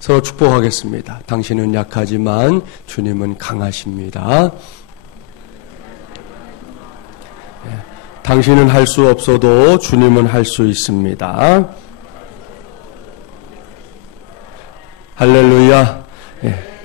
서로 축복하겠습니다. 당신은 약하지만 주님은 강하십니다. 당신은 할 수 없어도 주님은 할 수 있습니다. 할렐루야.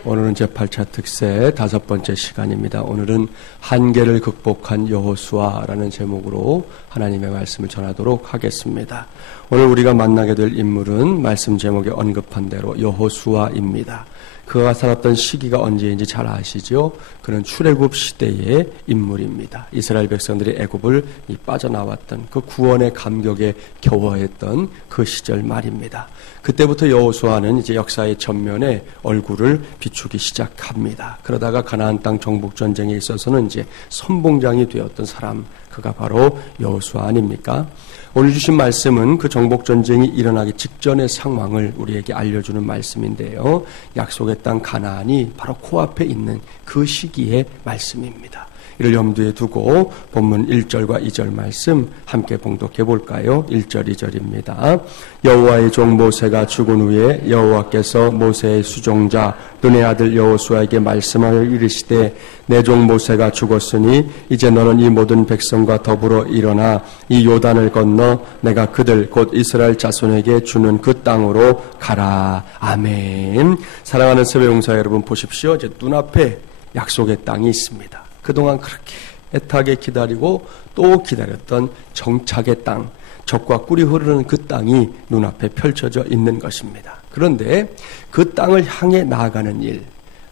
오늘은 제8차 특세 5번째 시간입니다. 오늘은 한계를 극복한 여호수아라는 제목으로 하나님의 말씀을 전하도록 하겠습니다. 오늘 우리가 만나게 될 인물은 말씀 제목에 언급한 대로 여호수아입니다. 그가 살았던 시기가 언제인지 잘 아시죠? 그는 출애굽 시대의 인물입니다. 이스라엘 백성들이 애굽을 빠져나왔던 그 구원의 감격에 겨워했던 그 시절 말입니다. 그때부터 여호수아는 이제 역사의 전면에 얼굴을 비추기 시작합니다. 그러다가 가나안 땅 정복 전쟁에 있어서는 이제 선봉장이 되었던 사람, 그가 바로 여호수아 아닙니까? 오늘 주신 말씀은 그 정복 전쟁이 일어나기 직전의 상황을 우리에게 알려주는 말씀인데요. 약속의 땅 가나안이 바로 코앞에 있는 그 시기의 말씀입니다. 이를 염두에 두고 본문 1절과 2절 말씀 함께 봉독해 볼까요? 1절 2절입니다. 여호와의 종 모세가 죽은 후에 여호와께서 모세의 수종자 눈의 아들 여호수아에게 말씀하여 이르시되 내 종 모세가 죽었으니 이제 너는 이 모든 백성과 더불어 일어나 이 요단을 건너 내가 그들 곧 이스라엘 자손에게 주는 그 땅으로 가라. 아멘. 사랑하는 세배용사 여러분, 보십시오. 이제 눈앞에 약속의 땅이 있습니다. 그동안 그렇게 애타게 기다리고 또 기다렸던 정착의 땅, 젖과 꿀이 흐르는 그 땅이 눈앞에 펼쳐져 있는 것입니다. 그런데 그 땅을 향해 나아가는 일,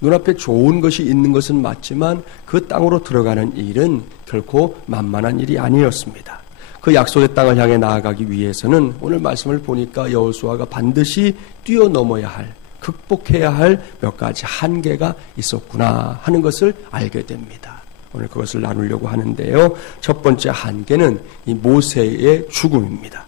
눈앞에 좋은 것이 있는 것은 맞지만 그 땅으로 들어가는 일은 결코 만만한 일이 아니었습니다. 그 약속의 땅을 향해 나아가기 위해서는 오늘 말씀을 보니까 여호수아가 반드시 뛰어넘어야 할, 극복해야 할 몇 가지 한계가 있었구나 하는 것을 알게 됩니다. 오늘 그것을 나누려고 하는데요. 첫 번째 한계는 이 모세의 죽음입니다.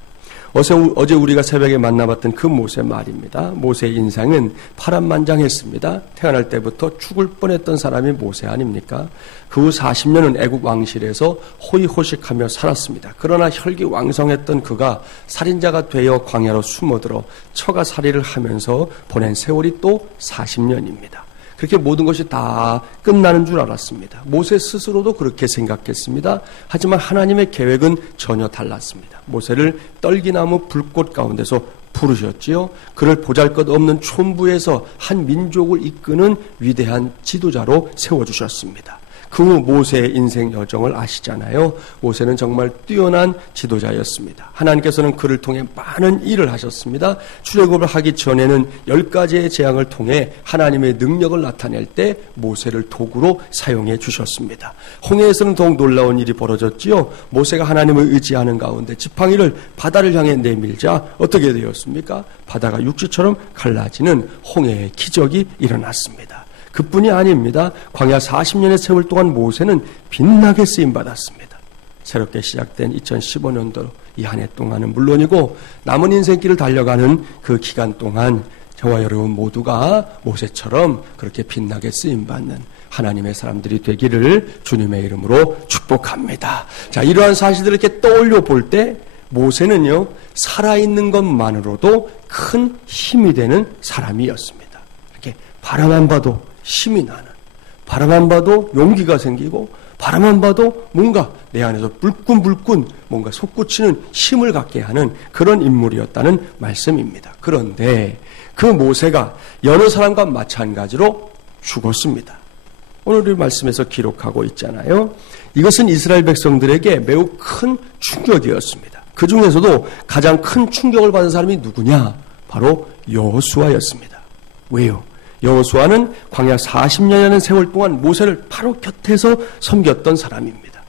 어제 우리가 새벽에 만나봤던 그 모세 말입니다. 모세의 인생은 파란만장했습니다. 태어날 때부터 죽을 뻔했던 사람이 모세 아닙니까? 그 후 40년은 애국 왕실에서 호의호식하며 살았습니다. 그러나 혈기왕성했던 그가 살인자가 되어 광야로 숨어들어 처가살이를 하면서 보낸 세월이 또 40년입니다. 그렇게 모든 것이 다 끝나는 줄 알았습니다. 모세 스스로도 그렇게 생각했습니다. 하지만 하나님의 계획은 전혀 달랐습니다. 모세를 떨기나무 불꽃 가운데서 부르셨지요. 그를 보잘것없는 촌부에서 한 민족을 이끄는 위대한 지도자로 세워주셨습니다. 그 후 모세의 인생 여정을 아시잖아요. 모세는 정말 뛰어난 지도자였습니다. 하나님께서는 그를 통해 많은 일을 하셨습니다. 출애굽을 하기 전에는 10가지의 재앙을 통해 하나님의 능력을 나타낼 때 모세를 도구로 사용해 주셨습니다. 홍해에서는 더욱 놀라운 일이 벌어졌지요. 모세가 하나님을 의지하는 가운데 지팡이를 바다를 향해 내밀자 어떻게 되었습니까? 바다가 육지처럼 갈라지는 홍해의 기적이 일어났습니다. 그뿐이 아닙니다. 광야 40년의 세월 동안 모세는 빛나게 쓰임받았습니다. 새롭게 시작된 2015년도 이 한 해 동안은 물론이고 남은 인생길을 달려가는 그 기간 동안 저와 여러분 모두가 모세처럼 그렇게 빛나게 쓰임받는 하나님의 사람들이 되기를 주님의 이름으로 축복합니다. 자, 이러한 사실들을 이렇게 떠올려 볼 때 모세는요, 살아있는 것만으로도 큰 힘이 되는 사람이었습니다. 이렇게 바라만 봐도 힘이 나는, 바라만 봐도 용기가 생기고, 바라만 봐도 뭔가 내 안에서 불끈불끈 뭔가 솟구치는 힘을 갖게 하는 그런 인물이었다는 말씀입니다. 그런데 그 모세가 여러 사람과 마찬가지로 죽었습니다. 오늘 우리 말씀에서 기록하고 있잖아요. 이것은 이스라엘 백성들에게 매우 큰 충격이었습니다. 그 중에서도 가장 큰 충격을 받은 사람이 누구냐? 바로 여호수아였습니다. 왜요? 여호수아는 광야 40년이라는 세월 동안 모세를 바로 곁에서 섬겼던 사람입니다.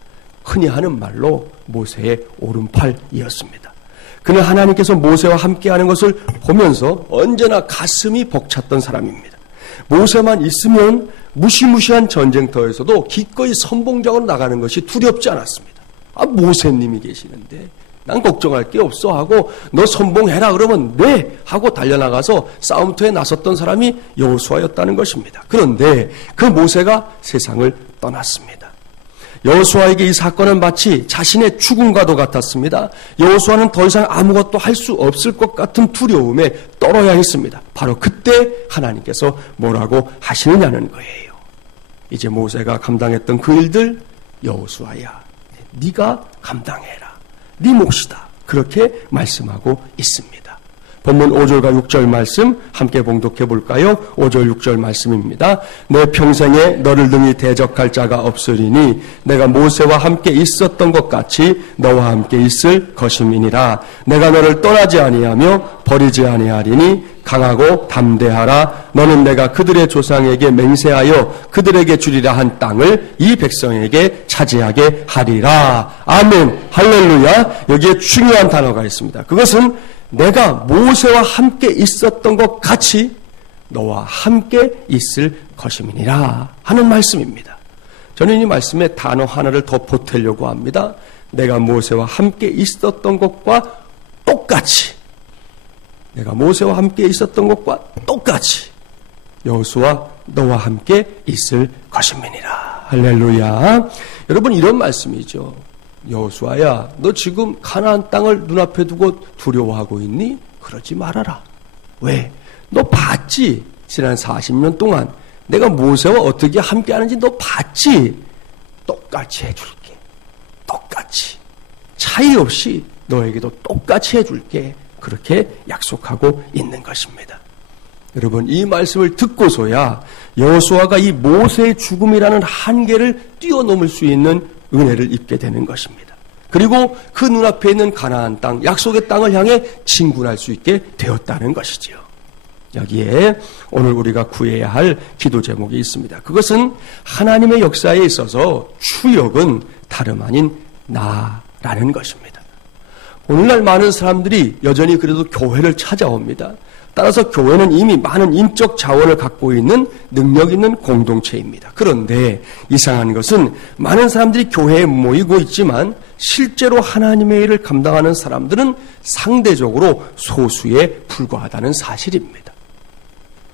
흔히 하는 말로 모세의 오른팔이었습니다. 그는 하나님께서 모세와 함께하는 것을 보면서 언제나 가슴이 벅찼던 사람입니다. 모세만 있으면 무시무시한 전쟁터에서도 기꺼이 선봉장으로 나가는 것이 두렵지 않았습니다. 모세님이 계시는데 난 걱정할 게 없어 하고 너 선봉해라 그러면 네 하고 달려나가서 싸움터에 나섰던 사람이 여호수아였다는 것입니다. 그런데 그 모세가 세상을 떠났습니다. 여호수아에게 이 사건은 마치 자신의 죽음과도 같았습니다. 여호수아는 더 이상 아무것도 할 수 없을 것 같은 두려움에 떨어야 했습니다. 바로 그때 하나님께서 뭐라고 하시느냐는 거예요. 이제 모세가 감당했던 그 일들, 여호수아야, 네가 감당해라. 네 몫이다. 그렇게 말씀하고 있습니다. 본문 5절과 6절 말씀 함께 봉독해 볼까요? 5절 6절 말씀입니다. 내 평생에 너를 능히 대적할 자가 없으리니 내가 모세와 함께 있었던 것 같이 너와 함께 있을 것임이니라. 내가 너를 떠나지 아니하며 버리지 아니하리니 강하고 담대하라. 너는 내가 그들의 조상에게 맹세하여 그들에게 주리라 한 땅을 이 백성에게 차지하게 하리라. 아멘. 할렐루야. 여기에 중요한 단어가 있습니다. 그것은 내가 모세와 함께 있었던 것 같이 너와 함께 있을 것임이니라 하는 말씀입니다. 저는 이 말씀에 단어 하나를 더 보태려고 합니다. 내가 모세와 함께 있었던 것과 똑같이, 내가 모세와 함께 있었던 것과 똑같이 여호수아 너와 함께 있을 것임이니라. 할렐루야. 여러분, 이런 말씀이죠. 여호수아야, 너 지금 가나안 땅을 눈앞에 두고 두려워하고 있니? 그러지 말아라. 왜? 너 봤지? 지난 40년 동안 내가 모세와 어떻게 함께하는지 너 봤지? 똑같이 해줄게. 똑같이. 차이 없이 너에게도 똑같이 해줄게. 그렇게 약속하고 있는 것입니다. 여러분, 이 말씀을 듣고서야 여호수아가 이 모세의 죽음이라는 한계를 뛰어넘을 수 있는 은혜를 입게 되는 것입니다. 그리고 그 눈앞에 있는 가나안 땅, 약속의 땅을 향해 진군할 수 있게 되었다는 것이지요. 여기에 오늘 우리가 구해야 할 기도 제목이 있습니다. 그것은 하나님의 역사에 있어서 주역은 다름 아닌 나라는 것입니다. 오늘날 많은 사람들이 여전히 그래도 교회를 찾아옵니다. 따라서 교회는 이미 많은 인적 자원을 갖고 있는 능력 있는 공동체입니다. 그런데 이상한 것은 많은 사람들이 교회에 모이고 있지만 실제로 하나님의 일을 감당하는 사람들은 상대적으로 소수에 불과하다는 사실입니다.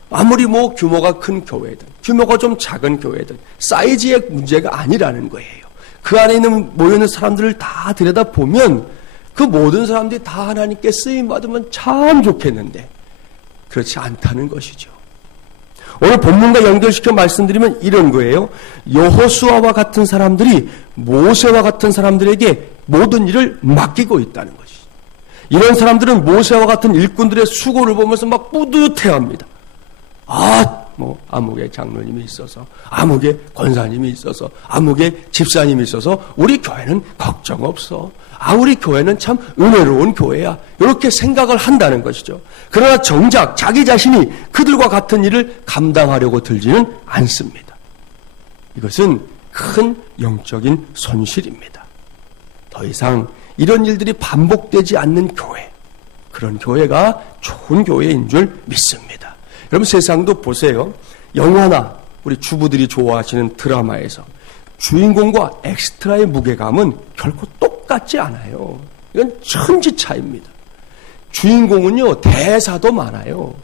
아무리 규모가 큰 교회든 규모가 좀 작은 교회든 사이즈의 문제가 아니라는 거예요. 그 안에 모여있는 사람들을 다 들여다보면 그 모든 사람들이 다 하나님께 쓰임받으면 참 좋겠는데 그렇지 않다는 것이죠. 오늘 본문과 연결시켜 말씀드리면 이런 거예요. 여호수아와 같은 사람들이 모세와 같은 사람들에게 모든 일을 맡기고 있다는 것이죠. 이런 사람들은 모세와 같은 일꾼들의 수고를 보면서 막 뿌듯해합니다. 아무개 장로님이 있어서, 아무개 권사님이 있어서, 아무개 집사님이 있어서 우리 교회는 걱정 없어. 우리 교회는 참 은혜로운 교회야. 이렇게 생각을 한다는 것이죠. 그러나 정작 자기 자신이 그들과 같은 일을 감당하려고 들지는 않습니다. 이것은 큰 영적인 손실입니다. 더 이상 이런 일들이 반복되지 않는 교회, 그런 교회가 좋은 교회인 줄 믿습니다. 여러분, 세상도 보세요. 영화나 우리 주부들이 좋아하시는 드라마에서 주인공과 엑스트라의 무게감은 결코 똑같지 않아요. 이건 천지 차이입니다. 주인공은요, 대사도 많아요.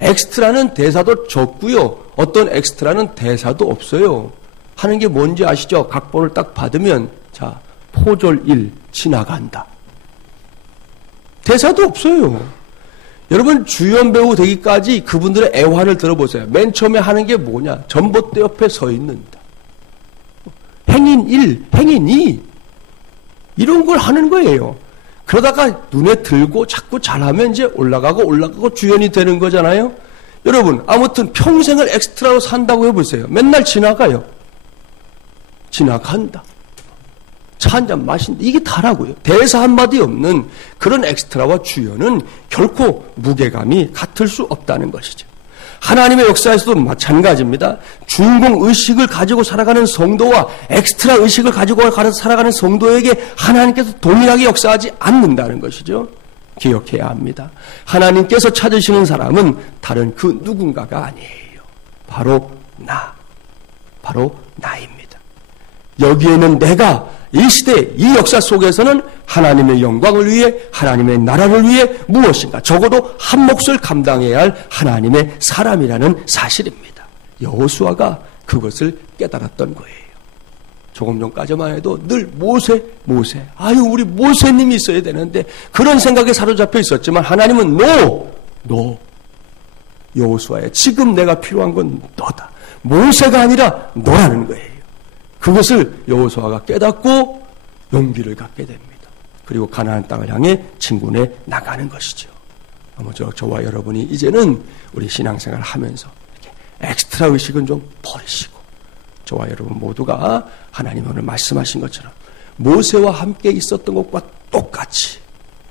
엑스트라는 대사도 적고요. 어떤 엑스트라는 대사도 없어요. 하는 게 뭔지 아시죠? 각본을 딱 받으면 자, 포졸 1 지나간다. 대사도 없어요. 여러분, 주연 배우 되기까지 그분들의 애환을 들어보세요. 맨 처음에 하는 게 뭐냐? 전봇대 옆에 서 있는다. 행인 1, 행인 2 이런 걸 하는 거예요. 그러다가 눈에 들고 자꾸 잘하면 이제 올라가고 주연이 되는 거잖아요. 여러분, 아무튼 평생을 엑스트라로 산다고 해보세요. 맨날 지나가요. 지나간다. 차 한잔 마신다. 이게 다라고요. 대사 한마디 없는 그런 엑스트라와 주연은 결코 무게감이 같을 수 없다는 것이죠. 하나님의 역사에서도 마찬가지입니다. 주인공 의식을 가지고 살아가는 성도와 엑스트라 의식을 가지고 살아가는 성도에게 하나님께서 동일하게 역사하지 않는다는 것이죠. 기억해야 합니다. 하나님께서 찾으시는 사람은 다른 그 누군가가 아니에요. 바로 나입니다. 여기에는 내가 이 시대, 이 역사 속에서는 하나님의 영광을 위해, 하나님의 나라를 위해 무엇인가 적어도 한 몫을 감당해야 할 하나님의 사람이라는 사실입니다. 여호수아가 그것을 깨달았던 거예요. 조금 전까지만 해도 늘 모세. 아유, 우리 모세님이 있어야 되는데 그런 생각에 사로잡혀 있었지만 하나님은 너. 여호수아야, 지금 내가 필요한 건 너다. 모세가 아니라 너라는 거예요. 그것을 여호수아가 깨닫고 용기를 갖게 됩니다. 그리고 가나안 땅을 향해 진군해 나가는 것이죠. 아무쪼록 저와 여러분이 이제는 우리 신앙생활을 하면서 이렇게 엑스트라 의식은 좀 버리시고 저와 여러분 모두가 하나님 오늘 말씀하신 것처럼 모세와 함께 있었던 것과 똑같이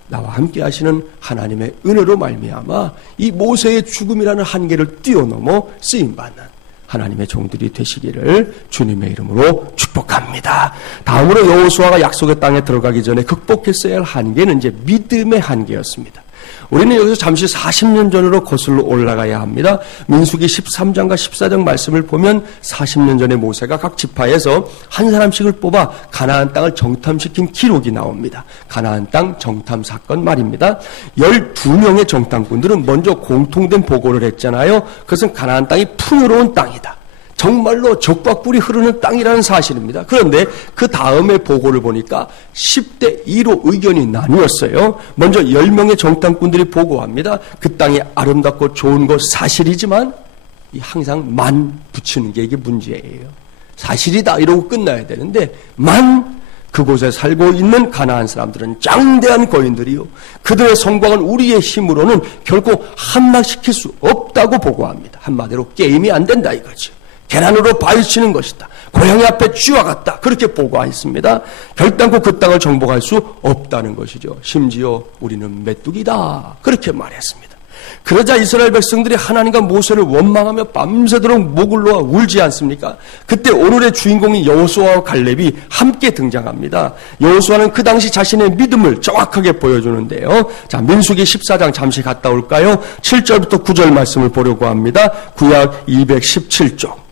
나와 함께 하시는 하나님의 은혜로 말미암아 이 모세의 죽음이라는 한계를 뛰어넘어 쓰임받는 하나님의 종들이 되시기를 주님의 이름으로 축복합니다. 다음으로 여호수아가 약속의 땅에 들어가기 전에 극복했어야 할 한계는 이제 믿음의 한계였습니다. 우리는 여기서 잠시 40년 전으로 거슬러 올라가야 합니다. 민수기 13장과 14장 말씀을 보면 40년 전에 모세가 각 지파에서 한 사람씩을 뽑아 가나안 땅을 정탐시킨 기록이 나옵니다. 가나안 땅 정탐 사건 말입니다. 12명의 정탐꾼들은 먼저 공통된 보고를 했잖아요. 그것은 가나안 땅이 풍요로운 땅이다. 정말로 적과 꿀이 흐르는 땅이라는 사실입니다. 그런데 그 다음에 보고를 보니까 10대 2로 의견이 나뉘었어요. 먼저 10명의 정탐꾼들이 보고합니다. 그 땅이 아름답고 좋은 것 사실이지만 항상 만 붙이는 게 이게 문제예요. 사실이다 이러고 끝나야 되는데 그곳에 살고 있는 가나안 사람들은 장대한 거인들이요. 그들의 성곽은 우리의 힘으로는 결코 함락시킬 수 없다고 보고합니다. 한마디로 게임이 안 된다 이거죠. 계란으로 바위치는 것이다. 고양이 앞에 쥐와 같다. 그렇게 보고했습니다. 결단코 그 땅을 정복할 수 없다는 것이죠. 심지어 우리는 메뚜기다. 그렇게 말했습니다. 그러자 이스라엘 백성들이 하나님과 모세를 원망하며 밤새도록 목을 놓아 울지 않습니까? 그때 오늘의 주인공인 여호수아와 갈렙이 함께 등장합니다. 여호수아는 그 당시 자신의 믿음을 정확하게 보여주는데요. 자, 민수기 14장 잠시 갔다 올까요? 7절부터 9절 말씀을 보려고 합니다. 구약 217쪽.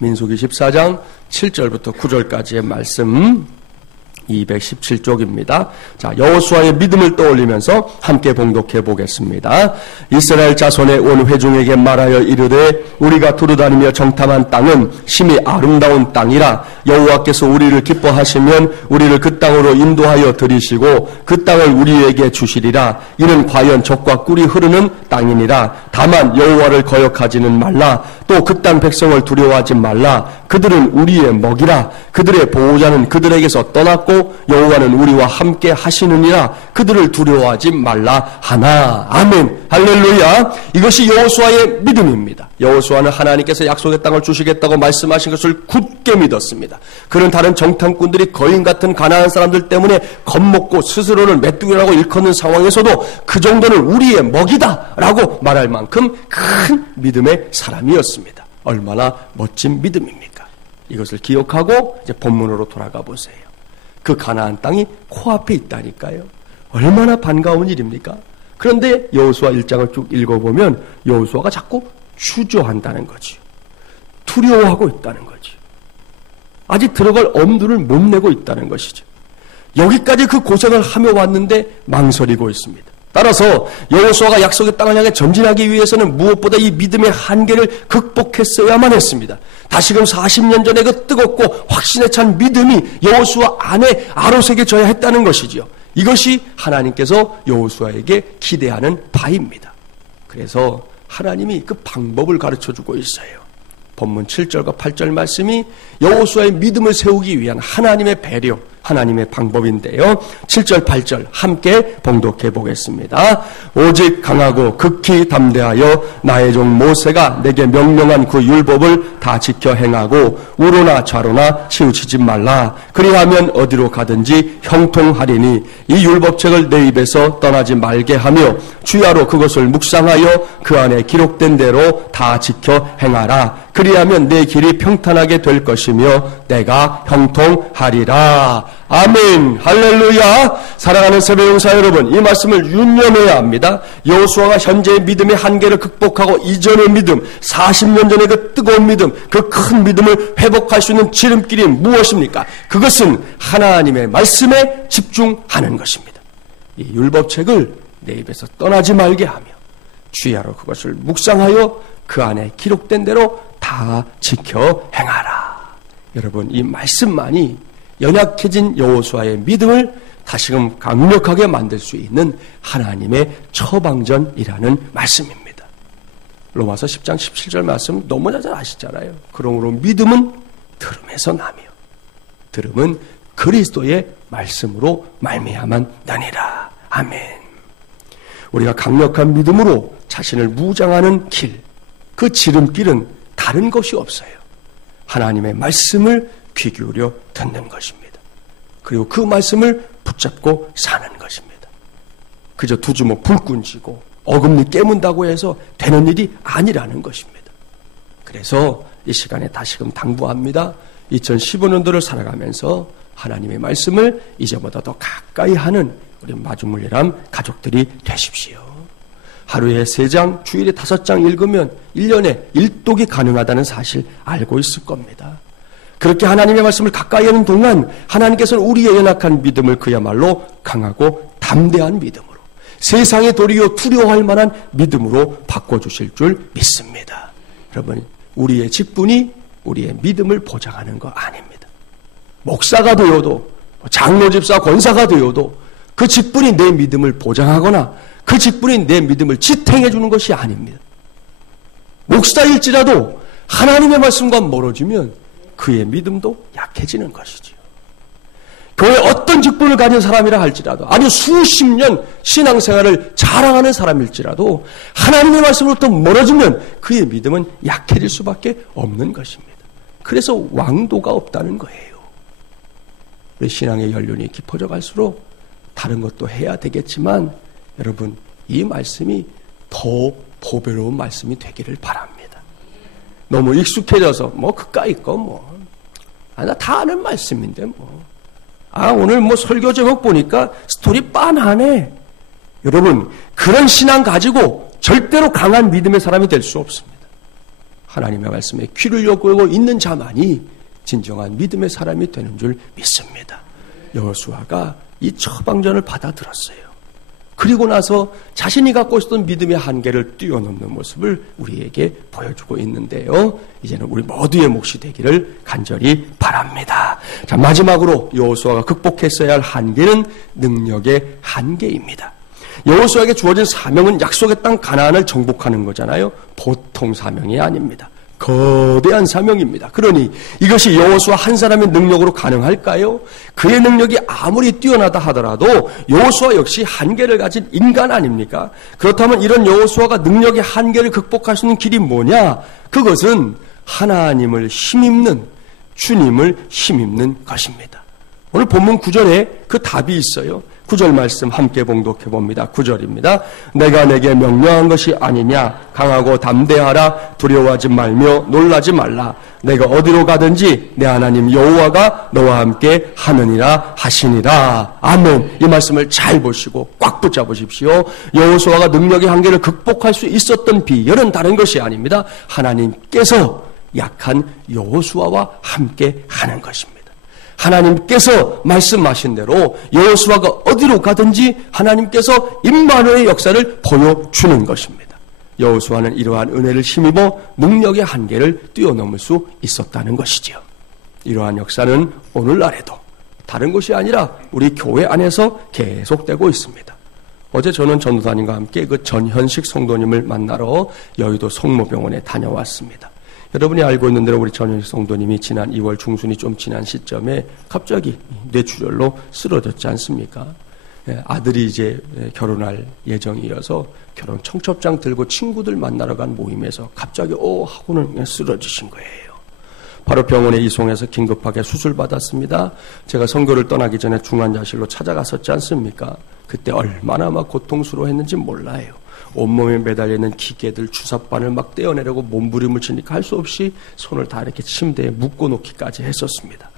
민수기 14장 7절부터 9절까지의 말씀 217쪽입니다. 자, 여호수아의 믿음을 떠올리면서 함께 봉독해 보겠습니다. 이스라엘 자손의 온 회중에게 말하여 이르되 우리가 두루다니며 정탐한 땅은 심히 아름다운 땅이라 여호와께서 우리를 기뻐하시면 우리를 그 땅으로 인도하여 들이시고 그 땅을 우리에게 주시리라. 이는 과연 젖과 꿀이 흐르는 땅이니라. 다만 여호와를 거역하지는 말라. 또 그 땅 백성을 두려워하지 말라. 그들은 우리의 먹이라. 그들의 보호자는 그들에게서 떠났고 여호와는 우리와 함께 하시느니라. 그들을 두려워하지 말라 하나. 아멘. 할렐루야. 이것이 여호수아의 믿음입니다. 여호수아는 하나님께서 약속의 땅을 주시겠다고 말씀하신 것을 굳게 믿었습니다. 그는 다른 정탐꾼들이 거인 같은 가나안 사람들 때문에 겁먹고 스스로를 메뚜기라고 일컫는 상황에서도 그 정도는 우리의 먹이다 라고 말할 만큼 큰 믿음의 사람이었습니다. 얼마나 멋진 믿음입니까? 이것을 기억하고 이제 본문으로 돌아가 보세요. 그 가나안 땅이 코앞에 있다니까요. 얼마나 반가운 일입니까? 그런데 여호수아 1장을 쭉 읽어보면 여호수아가 자꾸 주저한다는 거지. 두려워하고 있다는 거지. 아직 들어갈 엄두를 못 내고 있다는 것이죠. 여기까지 그 고생을 하며 왔는데 망설이고 있습니다. 따라서 여호수아가 약속의 땅을 향해 전진하기 위해서는 무엇보다 이 믿음의 한계를 극복했어야만 했습니다. 다시금 40년 전에 그 뜨겁고 확신에 찬 믿음이 여호수아 안에 아로새겨져야 했다는 것이죠. 이것이 하나님께서 여호수아에게 기대하는 바입니다. 그래서 하나님이 그 방법을 가르쳐주고 있어요. 본문 7절과 8절 말씀이 여호수아의 믿음을 세우기 위한 하나님의 배려, 하나님의 방법인데요. 7절, 8절 함께 봉독해 보겠습니다. 오직 강하고 극히 담대하여 나의 종 모세가 내게 명령한 그 율법을 다 지켜 행하고 우로나 좌로나 치우치지 말라. 그리하면 어디로 가든지 형통하리니 이 율법책을 내 입에서 떠나지 말게 하며 주야로 그것을 묵상하여 그 안에 기록된 대로 다 지켜 행하라. 그리하면 내 길이 평탄하게 될 것이며 내가 형통하리라. 아멘. 할렐루야. 사랑하는 새벽용사 여러분, 이 말씀을 유념해야 합니다. 여호수아가 현재의 믿음의 한계를 극복하고 이전의 믿음, 40년 전의 그 뜨거운 믿음, 그 큰 믿음을 회복할 수 있는 지름길이 무엇입니까? 그것은 하나님의 말씀에 집중하는 것입니다. 이 율법책을 내 입에서 떠나지 말게 하며 주야로 그것을 묵상하여 그 안에 기록된 대로 다 지켜 행하라. 여러분, 이 말씀만이 연약해진 여호수아의 믿음을 다시금 강력하게 만들 수 있는 하나님의 처방전이라는 말씀입니다. 로마서 10장 17절 말씀 너무나 잘 아시잖아요. 그러므로 믿음은 들음에서 나며 들음은 그리스도의 말씀으로 말미암은 너니라. 아멘. 우리가 강력한 믿음으로 자신을 무장하는 길, 그 지름길은 다른 것이 없어요. 하나님의 말씀을 귀 기울여 듣는 것입니다. 그리고 그 말씀을 붙잡고 사는 것입니다. 그저 두 주먹 불끈 쥐고 어금니 깨문다고 해서 되는 일이 아니라는 것입니다. 그래서 이 시간에 다시금 당부합니다. 2015년도를 살아가면서 하나님의 말씀을 이제보다 더 가까이 하는 우리 마주물리람 가족들이 되십시오. 하루에 3장, 주일에 5장 읽으면 1년에 1독이 가능하다는 사실 알고 있을 겁니다. 그렇게 하나님의 말씀을 가까이 하는 동안 하나님께서는 우리의 연약한 믿음을 그야말로 강하고 담대한 믿음으로, 세상의 도리어 두려워할 만한 믿음으로 바꿔주실 줄 믿습니다. 여러분, 우리의 직분이 우리의 믿음을 보장하는 거 아닙니다. 목사가 되어도, 장로 집사 권사가 되어도 그 직분이 내 믿음을 보장하거나 그 직분이 내 믿음을 지탱해 주는 것이 아닙니다. 목사일지라도 하나님의 말씀과 멀어지면 그의 믿음도 약해지는 것이지요. 교회 어떤 직분을 가진 사람이라 할지라도, 아니 수십 년 신앙생활을 자랑하는 사람일지라도 하나님의 말씀으로부터 멀어지면 그의 믿음은 약해질 수밖에 없는 것입니다. 그래서 왕도가 없다는 거예요. 우리 신앙의 연륜이 깊어져 갈수록 다른 것도 해야 되겠지만 여러분, 이 말씀이 더 보배로운 말씀이 되기를 바랍니다. 너무 익숙해져서 그까이 거 나 다 아는 말씀인데 오늘 설교 제목 보니까 스토리 빤하네. 여러분, 그런 신앙 가지고 절대로 강한 믿음의 사람이 될 수 없습니다. 하나님의 말씀에 귀를 여기고 있는 자만이 진정한 믿음의 사람이 되는 줄 믿습니다. 여호수아가 이 처방전을 받아들었어요. 그리고 나서 자신이 갖고 있었던 믿음의 한계를 뛰어넘는 모습을 우리에게 보여주고 있는데요. 이제는 우리 모두의 몫이 되기를 간절히 바랍니다. 자, 마지막으로 여호수아가 극복했어야 할 한계는 능력의 한계입니다. 여호수아에게 주어진 사명은 약속의 땅 가나안을 정복하는 거잖아요. 보통 사명이 아닙니다. 거대한 사명입니다. 그러니 이것이 여호수아 한 사람의 능력으로 가능할까요? 그의 능력이 아무리 뛰어나다 하더라도 여호수아 역시 한계를 가진 인간 아닙니까? 그렇다면 이런 여호수아가 능력의 한계를 극복할 수 있는 길이 뭐냐? 그것은 하나님을 힘입는, 주님을 힘입는 것입니다. 오늘 본문 9절에 그 답이 있어요. 9절 말씀 함께 봉독해 봅니다. 9절입니다. 내가 내게 명령한 것이 아니냐? 강하고 담대하라. 두려워하지 말며 놀라지 말라. 내가 어디로 가든지 내 하나님 여호와가 너와 함께 하느니라 하시니라. 아멘. 이 말씀을 잘 보시고 꽉 붙잡으십시오. 여호수아가 능력의 한계를 극복할 수 있었던 비결은 다른 것이 아닙니다. 하나님께서 약한 여호수아와 함께 하는 것입니다. 하나님께서 말씀하신 대로 여호수아가 어디로 가든지 하나님께서 임마누엘의 역사를 보여주는 것입니다. 여호수아는 이러한 은혜를 힘입어 능력의 한계를 뛰어넘을 수 있었다는 것이지요. 이러한 역사는 오늘날에도 다른 곳이 아니라 우리 교회 안에서 계속되고 있습니다. 어제 저는 전도사님과 함께 그 전현식 성도님을 만나러 여의도 성모병원에 다녀왔습니다. 여러분이 알고 있는 대로 우리 전현식 성도님이 지난 2월 중순이 좀 지난 시점에 갑자기 뇌출혈로 쓰러졌지 않습니까? 아들이 이제 결혼할 예정이어서 결혼 청첩장 들고 친구들 만나러 간 모임에서 갑자기 하고는 쓰러지신 거예요. 바로 병원에 이송해서 긴급하게 수술받았습니다. 제가 선교를 떠나기 전에 중환자실로 찾아갔었지 않습니까? 그때 얼마나 막 고통스러워했는지 몰라요. 온몸에 매달려 있는 기계들 주사바늘 막 떼어내려고 몸부림을 치니까 할 수 없이 손을 다 이렇게 침대에 묶어놓기까지 했었습니다.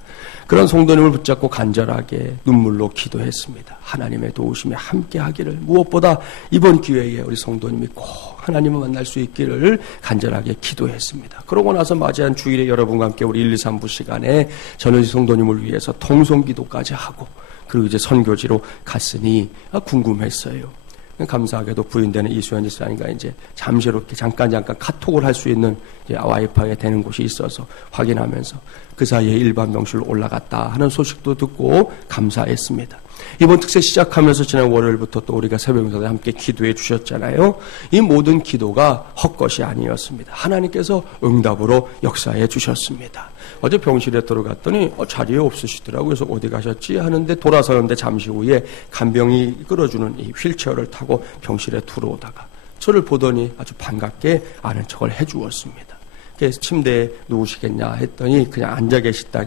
그런 성도님을 붙잡고 간절하게 눈물로 기도했습니다. 하나님의 도우심에 함께 하기를, 무엇보다 이번 기회에 우리 성도님이 꼭 하나님을 만날 수 있기를 간절하게 기도했습니다. 그러고 나서 맞이한 주일에 여러분과 함께 우리 1, 2, 3부 시간에 전현식 성도님을 위해서 통성기도까지 하고 그리고 이제 선교지로 갔으니 궁금했어요. 감사하게도 부인되는 이수연 집사님과 이제 잠시로 이렇게 잠깐 카톡을 할 수 있는 와이파이가 되는 곳이 있어서 확인하면서 그 사이에 일반 병실로 올라갔다 하는 소식도 듣고 감사했습니다. 이번 특세 시작하면서 지난 월요일부터 또 우리가 새벽명사에 함께 기도해 주셨잖아요. 이 모든 기도가 헛것이 아니었습니다. 하나님께서 응답으로 역사해 주셨습니다. 어제 병실에 들어갔더니 자리에 없으시더라고요. 그래서 어디 가셨지 하는데 돌아서는데 잠시 후에 간병이 끌어주는 이 휠체어를 타고 병실에 들어오다가 저를 보더니 아주 반갑게 아는 척을 해주었습니다. 그래서 침대에 누우시겠냐 했더니 그냥 앉아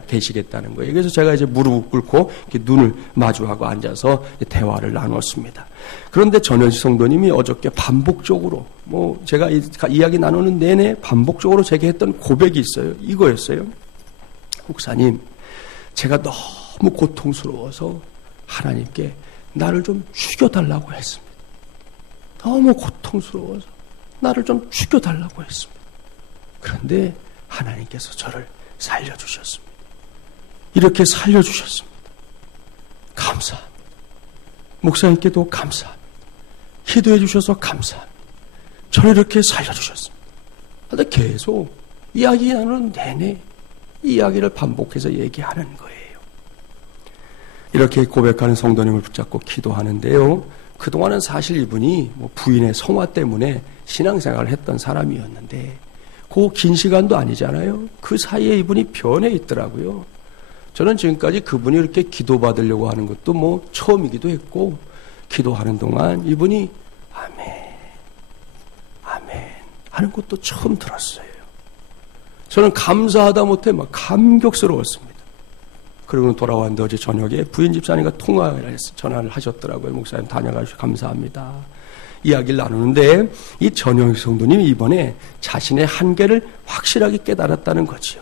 계시겠다는 거예요. 그래서 제가 이제 무릎을 꿇고 이렇게 눈을 마주하고 앉아서 대화를 나눴습니다. 그런데 전현식 성도님이 어저께 반복적으로 제가 이야기 나누는 내내 반복적으로 제게 했던 고백이 있어요. 이거였어요. 목사님, 제가 너무 고통스러워서 하나님께 나를 좀 죽여달라고 했습니다. 너무 고통스러워서 나를 좀 죽여달라고 했습니다. 그런데 하나님께서 저를 살려주셨습니다. 이렇게 살려주셨습니다. 감사합니다. 목사님께도 감사합니다. 기도해 주셔서 감사합니다. 저를 이렇게 살려주셨습니다. 근데 계속 이야기 나누는 내내 이 이야기를 반복해서 얘기하는 거예요. 이렇게 고백하는 성도님을 붙잡고 기도하는데요. 그동안은 사실 이분이 부인의 성화 때문에 신앙생활을 했던 사람이었는데 그 긴 시간도 아니잖아요. 그 사이에 이분이 변해 있더라고요. 저는 지금까지 그분이 이렇게 기도받으려고 하는 것도 처음이기도 했고 기도하는 동안 이분이 아멘, 아멘 하는 것도 처음 들었어요. 저는 감사하다 못해 감격스러웠습니다. 그리고 돌아왔는데 어제 저녁에 부인 집사님과 전화를 하셨더라고요. 목사님 다녀가셔서 감사합니다. 이야기를 나누는데 이 전영식 성도님이 이번에 자신의 한계를 확실하게 깨달았다는 거지요.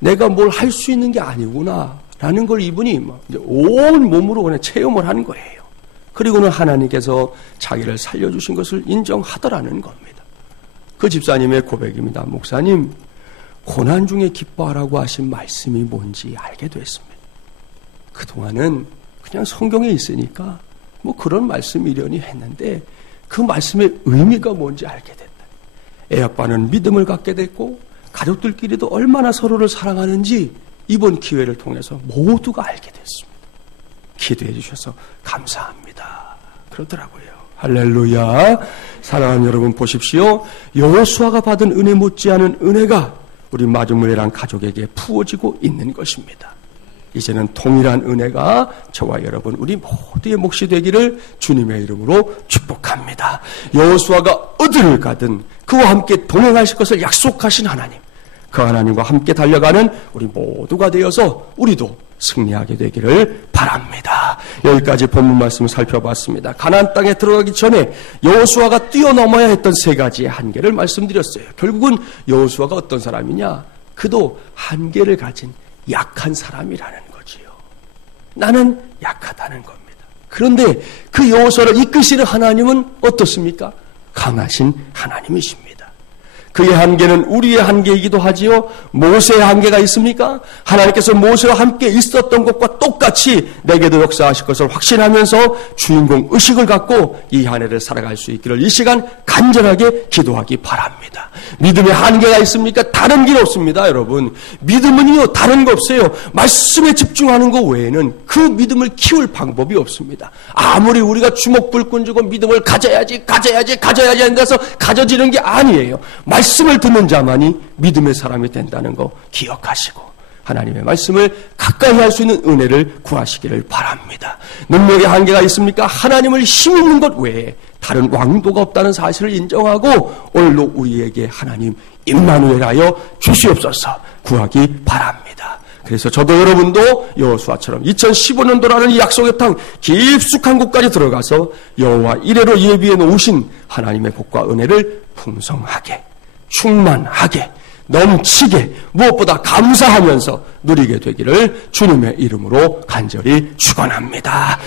내가 뭘 할 수 있는 게 아니구나 라는 걸 이분이 온 몸으로 그냥 체험을 한 거예요. 그리고는 하나님께서 자기를 살려주신 것을 인정하더라는 겁니다. 그 집사님의 고백입니다. 목사님, 고난 중에 기뻐하라고 하신 말씀이 뭔지 알게 됐습니다. 그동안은 그냥 성경에 있으니까 그런 말씀이려니 했는데 그 말씀의 의미가 뭔지 알게 됐다. 애 아빠는 믿음을 갖게 됐고 가족들끼리도 얼마나 서로를 사랑하는지 이번 기회를 통해서 모두가 알게 됐습니다. 기도해 주셔서 감사합니다. 그러더라고요. 할렐루야. 사랑하는 여러분 보십시오. 여호수아가 받은 은혜 못지않은 은혜가 우리 마중물이란 가족에게 부어지고 있는 것입니다. 이제는 동일한 은혜가 저와 여러분 우리 모두의 몫이 되기를 주님의 이름으로 축복합니다. 여호수아가 어디를 가든 그와 함께 동행하실 것을 약속하신 하나님, 그 하나님과 함께 달려가는 우리 모두가 되어서 우리도 승리하게 되기를 바랍니다. 여기까지 본문 말씀을 살펴봤습니다. 가나안 땅에 들어가기 전에 여호수아가 뛰어넘어야 했던 세 가지의 한계를 말씀드렸어요. 결국은 여호수아가 어떤 사람이냐? 그도 한계를 가진 약한 사람이라는 거지요. 나는 약하다는 겁니다. 그런데 그 여호수아를 이끄시는 하나님은 어떻습니까? 강하신 하나님이십니다. 그의 한계는 우리의 한계이기도 하지요. 모세의 한계가 있습니까? 하나님께서 모세와 함께 있었던 것과 똑같이 내게도 역사하실 것을 확신하면서 주인공 의식을 갖고 이 한 해를 살아갈 수 있기를 이 시간 간절하게 기도하기 바랍니다. 믿음의 한계가 있습니까? 다른 길 없습니다, 여러분. 믿음은요, 다른 거 없어요. 말씀에 집중하는 것 외에는 그 믿음을 키울 방법이 없습니다. 아무리 우리가 주먹불끈 쥐고 믿음을 가져야지 한다서 가져지는 게 아니에요. 말씀을 듣는 자만이 믿음의 사람이 된다는 거 기억하시고 하나님의 말씀을 가까이 할 수 있는 은혜를 구하시기를 바랍니다. 능력의 한계가 있습니까? 하나님을 힘입는 것 외에 다른 왕도가 없다는 사실을 인정하고 오늘도 우리에게 하나님 임마누엘하여 주시옵소서 구하기 바랍니다. 그래서 저도 여러분도 여호수아처럼 2015년도라는 이 약속의 땅 깊숙한 곳까지 들어가서 여호와 이레로 예비해 놓으신 하나님의 복과 은혜를 풍성하게 충만하게 넘치게 무엇보다 감사하면서 누리게 되기를 주님의 이름으로 간절히 축원합니다.